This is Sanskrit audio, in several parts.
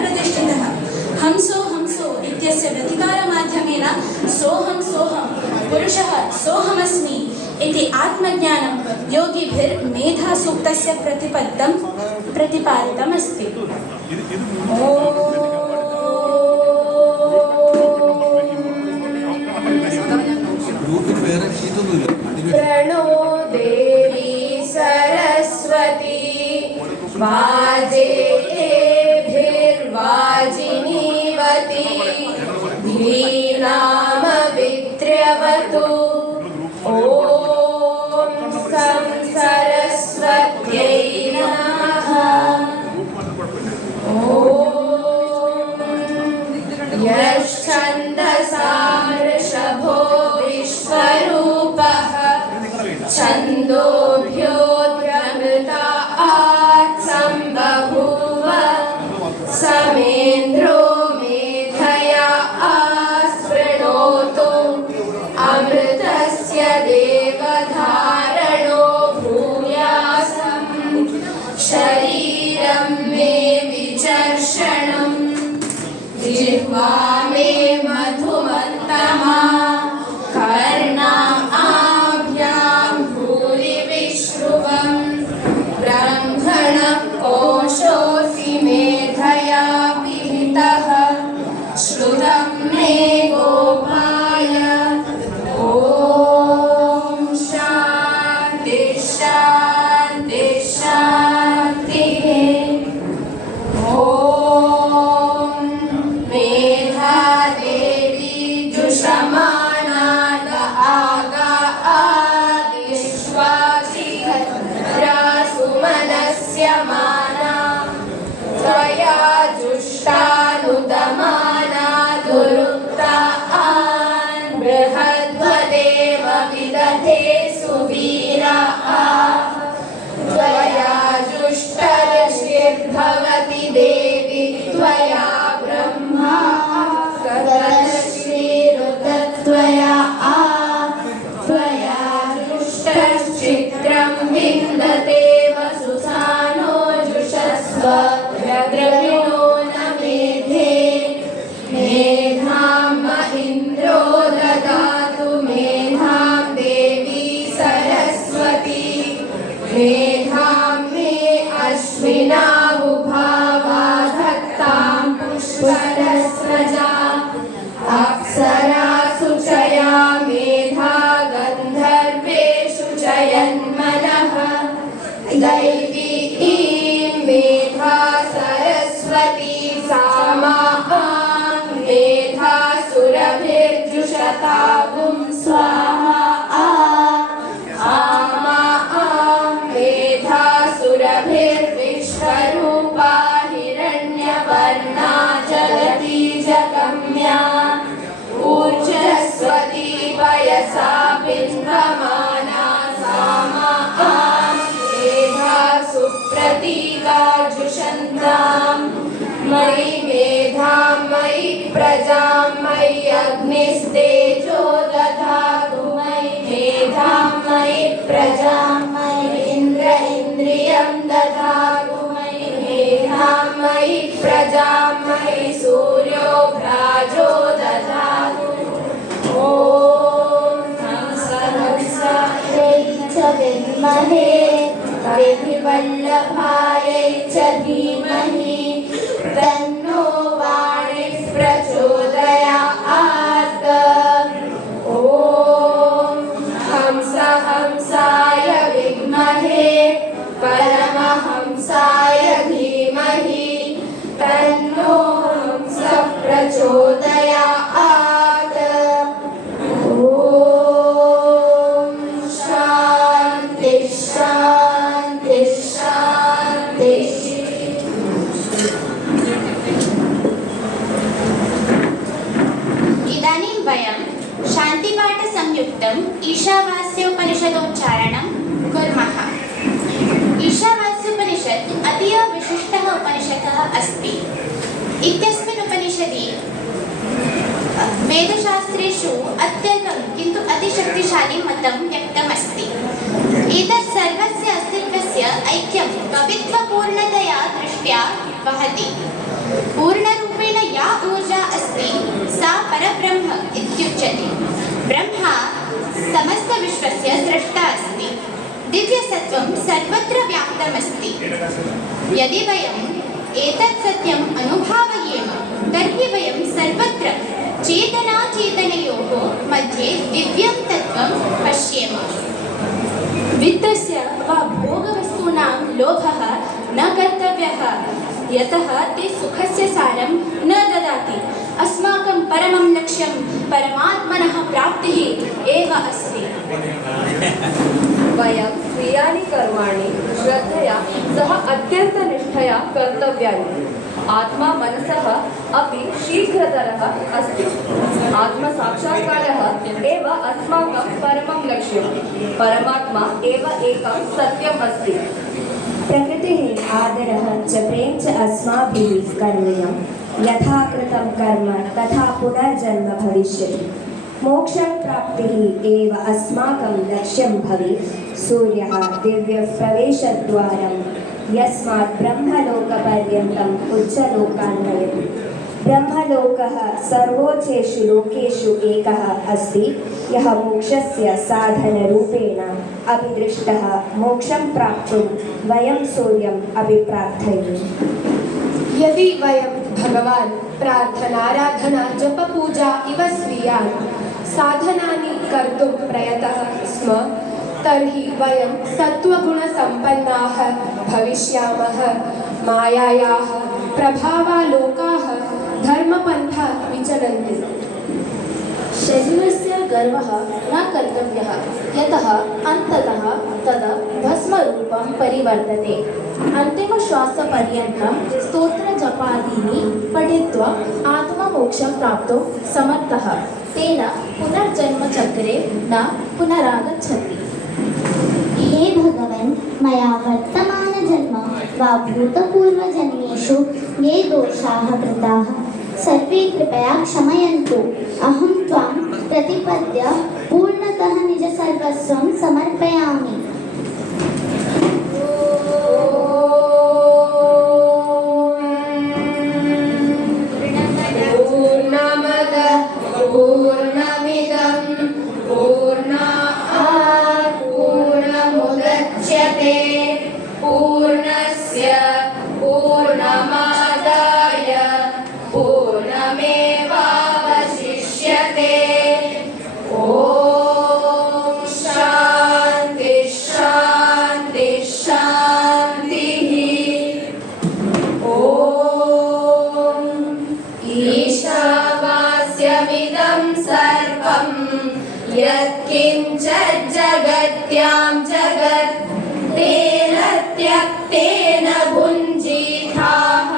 प्रतिष्ठितः। हंसो हंसो इत्यस्य प्रतिकारमाध्यमेन सोऽहं सोऽहं पुरुषः सोऽहमस्मि इति आत्मज्ञानं योगिभिर्मेधासूक्तस्य प्रतिपादितमस्ति। प्रणो देवी सरस्वती वाजेभिर्वाजिनीवती धीनामवित्र्यवतु। ॐ सं सरस्वत्यै नमः। यश्छन्दसा वृषभो विश्वरूपः छन्दोभ्योऽमृतात् सम्बभूव समेन्द्रो मेधया आस्पृणोतु अमृतस्य देवधारणो भूयासं शरीरं मे विचर्षणम् जिह्वा मे मधुमत्तमा कर्णाभ्यां भूरिविश्रुवं ब्रह्मणः कोशोऽसि मेधया पिहितः श्रुतं मे गोपाय। ॐ शान्ति शान्ति शान्तिः। मेधादेवी जुषमानाद आगा आदिश्वासिहद्रासुमनस्य माना त्वया जुष्टानुदमाना दुरुक्ता बृहद्वदेव विदधे सुवीरा त्वया जुष्टर्षिर्भवति देवी त्वया ब्रह्मा कलश्रीरुद्रत्वया त्वया जुष्टश्चित्रं विन्दते वसुसानो जुषस्व द्रविणो न मेधे मेधां म इन्द्रो ददातु मेधां देवी सरस्वती मेधां मे अश्विनावुभावा धत्तां पुष्परस्रजा अप्सरासु चया मेधा गन्धर्वेषु च यन्मनः दैवी मेधा सरस्वती सामा मेधा सुरभिर्जुषतागुं स्वाहा आमा मेधा सुरभिर्विश्वरूपा हिरण्यवर्णा जगती जगम्या ऊर्जस्वती पयसा बिन्वमाना सामा मेधा सुप्रतीका जुषन्तां मयि मेधां मयि प्रजां मयि अग्निस्तेजो दधातु मयि मेधां मयि प्रजां मयि इन्द्रियं दधातु मयि मेधां मयि प्रजां मयि सूर्यो भ्राजो दधातु। ॐ सहस्रायै च विद्महे विधिवल्लभायै च धीमहि तन्नो वाणिः प्रचोदयात्। ॐ हंसाय विद्महे परमहंसाय धीमहि तन्नो हंसः प्रचोदयात्। ॐ शान्ति शान्ति शान्ति। इदानीं वयं शान्तिपाठसंयुक्तम् ईशावास्योपनिषदोच्चारणं कुर्मः। ईशावास्योपनिषत् अतीव विशिष्टः उपनिषदः अस्ति। इत्यस्मिन् उपनिषदि वेदशास्त्रेषु अत्यल्पं किन्तु अतिशक्तिशाली मतं व्यक्तमस्ति। एतत् सर्वस्य अस्तित्वस्य ऐक्यं कवित्वपूर्णतया दृष्ट्या वहति। पूर्णरूपेण या ऊर्जा अस्ति सा परब्रह्म इत्युच्यते। ब्रह्मा समस्तविश्वस्य स्रष्टा अस्ति। दिव्यसत्त्वं सर्वत्र व्याप्तमस्ति। यदि वयम् एतत् सत्यम् अनुभावयेम तर्हि वयं सर्वत्र चेतनाचेतनयोः मध्ये दिव्यं तत्त्वं पश्येम। वित्तस्य वा भोगवस्तूनां लोभः न कर्तव्यः, यतः ते सुखस्य सारं न ददाति। अस्माकं परमं लक्ष्यं परमात्मनः प्राप्तिः एव अस्ति। वयं स्वीयानि कर्माणि श्रद्धया सह अत्यन्तनिष्ठया कर्तव्यानि। आत्मा मनसः अपि शीघ्रतरः अस्ति। आत्मसाक्षात्कारः एव अस्माकं परमं लक्ष्यं। परमात्मा एव एकं सत्यम् अस्ति। प्रकृतेः आदरः च प्रेम च अस्माभिः करणीयं। यथा कृतं कर्म तथा पुनर्जन्म भविष्यति। मोक्षं प्राप्तिः एव अस्माकं लक्ष्यं भवेत्। सूर्यः दिव्यप्रवेशद्वारं यस्मात् ब्रह्मलोकपर्यन्तम् उच्चलोकान् नयति। ब्रह्मलोकः सर्वोच्चेषु लोकेषु एकः अस्ति, यः मोक्षस्य साधनरूपेण अपि दृष्टः। मोक्षं प्राप्तुं वयं सूर्यम् अपि प्रार्थये। यदि वयं भगवान् प्रार्थनाराधना जपपूजा इव स्वीयान् साधनानि कर्तुं प्रयतः स्म, तर्हि वयं सत्त्वगुणसम्पन्नाः भविष्यामः। मायायाः प्रभावालोकाः धर्मपन्था विचलन्ति। शरीरस्य गर्वः न कर्तव्यः, यतः अन्ततः तद् भस्मरूपं परिवर्तते। अन्तिमश्वासपर्यन्तं स्तोत्रजपादीनि पठित्वा आत्ममोक्षं प्राप्तुं समर्थः। तेन पुनर्जन्मचक्रे न पुनरागच्छति। हे भगवन्, मया वर्तमानजन्म वा भूतपूर्वजन्मेषु ये दोषाः कृताः सर्वे कृपया क्षमयन्तु। अहं त्वां प्रतिपद्य पूर्णतः निजसर्वस्वं समर्पयामि। पूर्णमदः पूर्णमिदं पूर्णात् पूर्णमुदच्यते। पूर्णस्य पूर्णमादाय पूर्णमेवावशिष्यते। ॐ शान्ति शान्ति शान्तिः। ॐ ईशावास्यमिदं सर्वं यत्किञ्चित् जगत्यां जगत् तेन त्यक्तेन भुञ्जीथाः।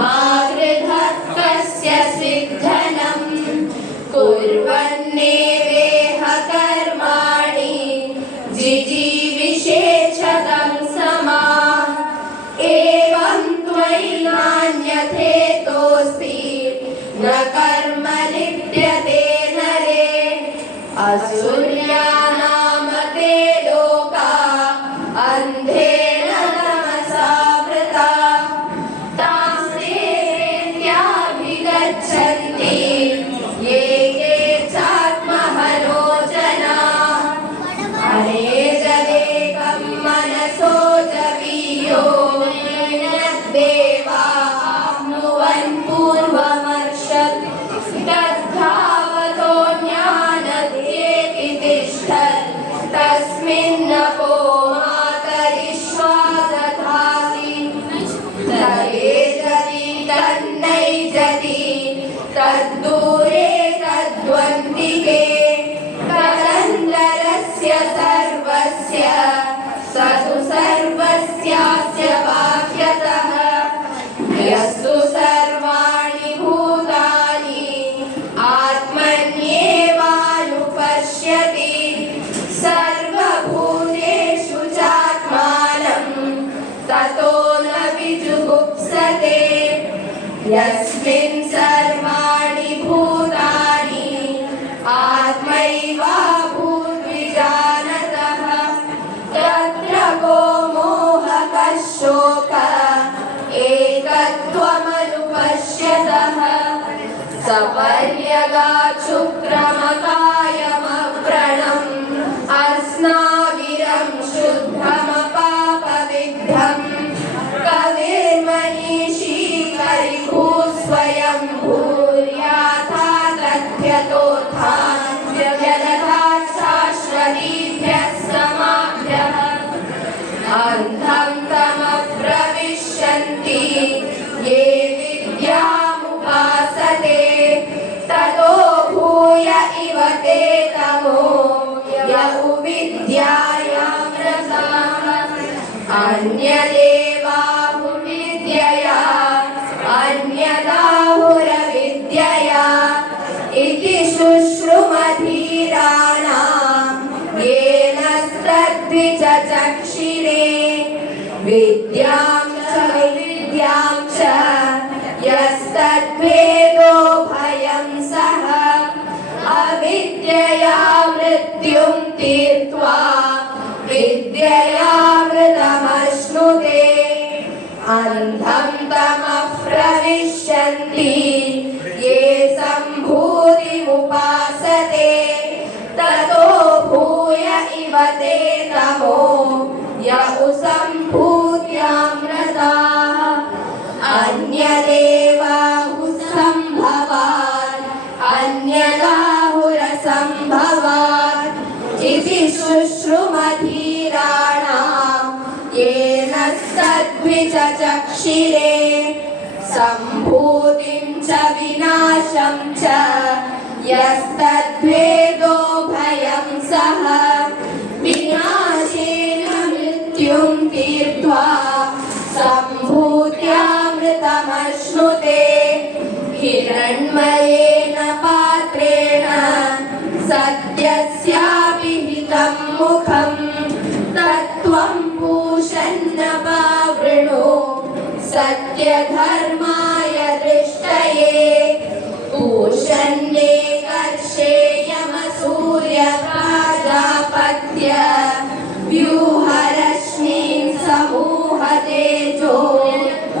आगृधः कस्य सिद्धनं कुर्वन्नेवेह कर्माणि जिजीविषेच्छतं समाः। एवं त्वयि नान्यथेतोऽस्ति न कर्म लिप्यते नरे। असुर्यानाम ते लोका अन्धेन तमसावृता। तांस्तेत्याभिगच्छन्ति ये ये चात्महनो जनाः। अनेजदेकं मनसो जवीयो देवाप्नुवन् पूर्वमर्षत्। तद्धावतो ज्ञानत्येति तिष्ठत् तस्मिन्नपो मातरिश्वा दधाति। तदेजति तन्नैजति तद्दूरे तद्वन्तिके। तदन्तरस्य सर्वस्य स तु सर्वस्यास्य बाह्यतः। यस्तु सर्वाणि भूतानि आत्मन्येवानुपश्यति। सर्वभूतेषु चात्मानं ततो न विजुगुप्सते। यस्मिन् सर्वाणि भूतानि आत्मैवाभूद्विजानतः। तत्र को मोहः शोकः एकत्वम् सपर्यगाच्छुक्रमकायमव्रणम् अस्नाविरं शुद्धमपापविद्धम् कविर्मनीषी करिभू स्वयं भूर्याथा तथ्यतोत्थान्यव्यदधात् शाश्वतीभ्यः समाभ्यः अन्धं तमप्रविशन्ति ये विद्यामुपासते ततो भूय इव ते तमो य विद्यायां रताः अन्यदेवाहुर्विद्यया अन्यदाहुरविद्यया इति शुश्रुमधीराणां येन तद्विचक्षिरे विद्यां च विद्यां च यस्तद्वेदो भयं सः अविद्यया मृत्युं तीर्त्वा विद्ययामृतमश्नुते अन्धं तमः प्रविशन्ति ये सम्भूतिमुपासते ततो भूय इव ते तमो य सम्भूत्यामृताः अन्यदेवाहुसम्भवात् अन्यदाहुरसम्भवात् इति शुश्रुमधीराणां येन तद्विचक्षिरे सम्भूतिं च विनाशं च यस्तद्वेदो भयं सः विनाशेन मृत्युं तीर्त्वा सम्भूत्यामृतमश्नुते हिरण्मयेन पात्रेण सत्यस्यापि हितं मुखं तत्त्वं पूषन्नपावृणो सत्यधर्माय दृष्टये पूषन्ये कर्षेयमसूर्यप्राजापत्य व्यूहरश्मीन् समूहतेजो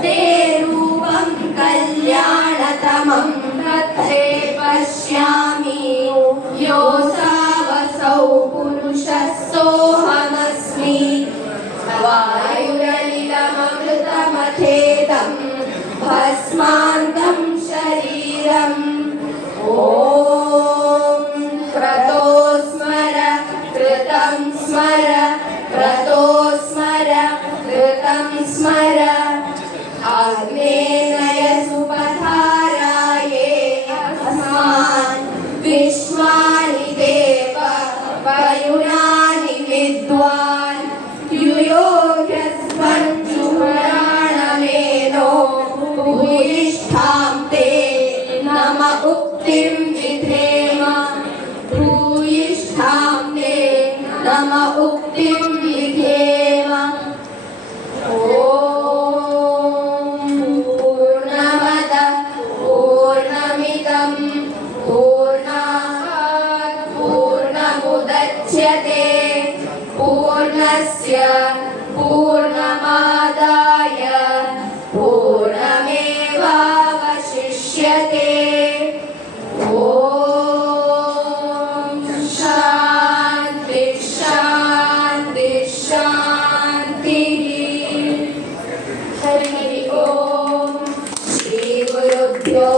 ते रूपं कल्याणतमं तत्ते पश्यामि योऽसावसौ पुरुषः सोऽहमस्मि वायुरनिलममृतमथेदं भस्मान्तं शरीरम् ॐ क्रतो स्मर कृतं स्मर क्रतो स्मर कृतं स्मर आग्नेय सुपथाराये अस्मान् विश्वानि देव पयुनानि विद्वान् युयोग्यस्मञ्जुपुराणमेनो भूयिष्ठां ते नम उक्तिं विधेम भूयिष्ठां ते नम उक्तिं विधेम ॐ पूर्णमदः पूर्णमिदं पूर्णात् पूर्णमुदच्यते पूर्णस्य पूर्णमादाय पूर्णमेवावशिष्यते ॐ शान्ति शान्ति शान्तिः हरिः ॐ श्रीगुरुभ्यो